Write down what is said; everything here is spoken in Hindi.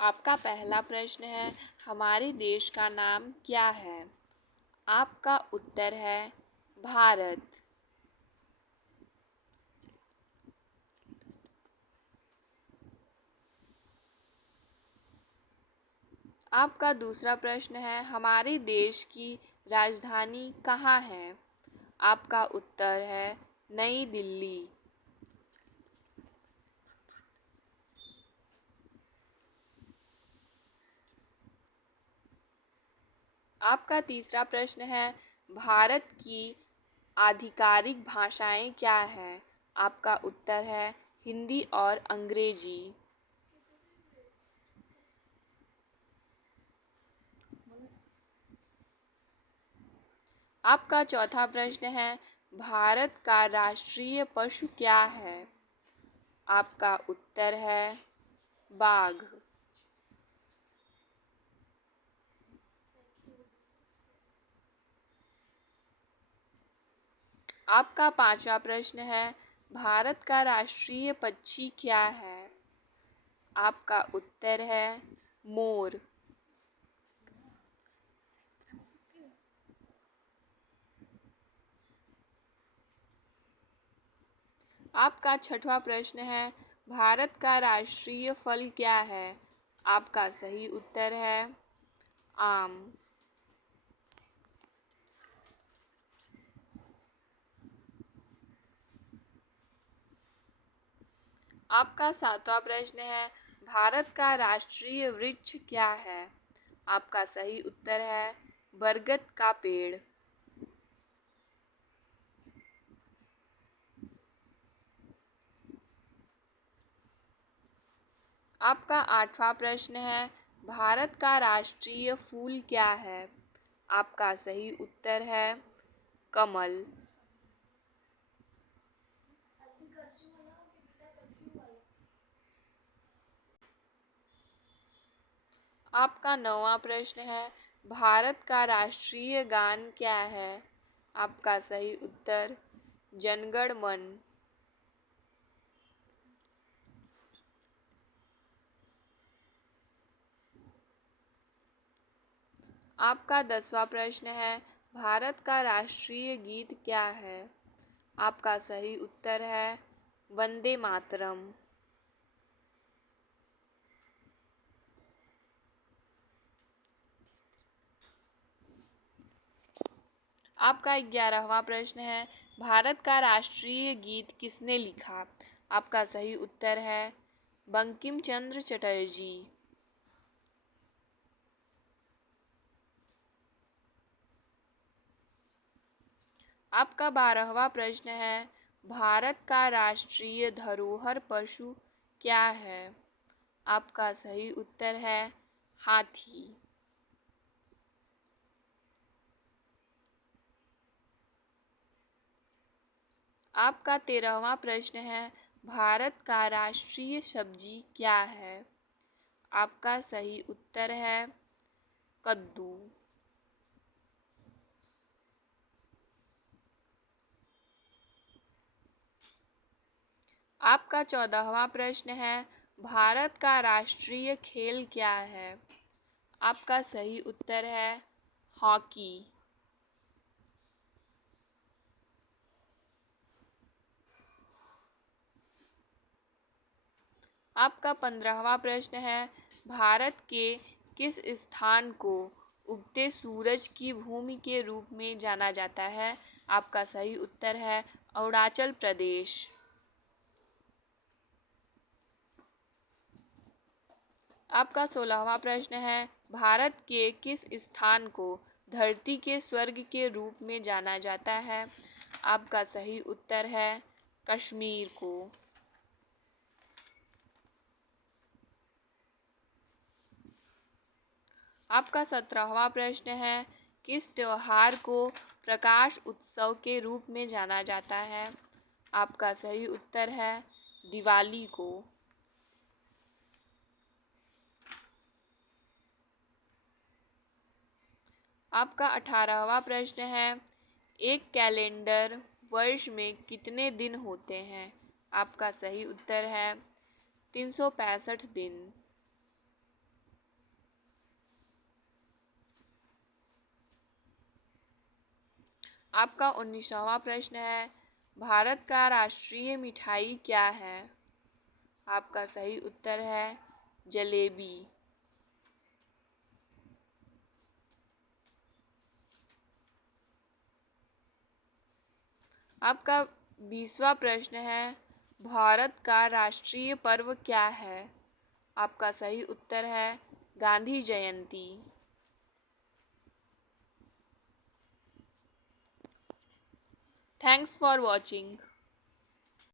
आपका पहला प्रश्न है, हमारे देश का नाम क्या है? आपका उत्तर है भारत। आपका दूसरा प्रश्न है, हमारे देश की राजधानी कहाँ है? आपका उत्तर है नई दिल्ली। आपका तीसरा प्रश्न है, भारत की आधिकारिक भाषाएं क्या हैं? आपका उत्तर है हिंदी और अंग्रेजी। आपका चौथा प्रश्न है, भारत का राष्ट्रीय पशु क्या है? आपका उत्तर है बाघ। आपका पांचवा प्रश्न है, भारत का राष्ट्रीय पक्षी क्या है? आपका उत्तर है मोर। आपका छठवां प्रश्न है, भारत का राष्ट्रीय फल क्या है? आपका सही उत्तर है आम। आपका सातवां प्रश्न है, भारत का राष्ट्रीय वृक्ष क्या है? आपका सही उत्तर है बरगद का पेड़। आपका आठवां प्रश्न है, भारत का राष्ट्रीय फूल क्या है? आपका सही उत्तर है कमल। आपका नौवां प्रश्न है, भारत का राष्ट्रीय गान क्या है? आपका सही उत्तर जनगण मन। आपका 10वां प्रश्न है, भारत का राष्ट्रीय गीत क्या है? आपका सही उत्तर है वंदे मातरम। आपका 11वां प्रश्न है, भारत का राष्ट्रीय गीत किसने लिखा? आपका सही उत्तर है बंकिम चंद्र चटर्जी। आपका 12वां प्रश्न है, भारत का राष्ट्रीय धरोहर पशु क्या है? आपका सही उत्तर है हाथी। आपका 13वां प्रश्न है, भारत का राष्ट्रीय सब्जी क्या है? आपका सही उत्तर है कद्दू। आपका 14वां प्रश्न है, भारत का राष्ट्रीय खेल क्या है? आपका सही उत्तर है हॉकी। आपका 15वां प्रश्न है, भारत के किस स्थान को उगते सूरज की भूमि के रूप में जाना जाता है? आपका सही उत्तर है अरुणाचल प्रदेश। आपका 16वां प्रश्न है, भारत के किस स्थान को धरती के स्वर्ग के रूप में जाना जाता है? आपका सही उत्तर है कश्मीर को। आपका 17वां प्रश्न है, किस त्योहार को प्रकाश उत्सव के रूप में जाना जाता है? आपका सही उत्तर है दिवाली को। आपका 18वां प्रश्न है, एक कैलेंडर वर्ष में कितने दिन होते हैं? आपका सही उत्तर है 365 दिन। आपका 19वां प्रश्न है, भारत का राष्ट्रीय मिठाई क्या है? आपका सही उत्तर है जलेबी। आपका 20वां प्रश्न है, भारत का राष्ट्रीय पर्व क्या है? आपका सही उत्तर है Gandhi Jayanti. Thanks for watching.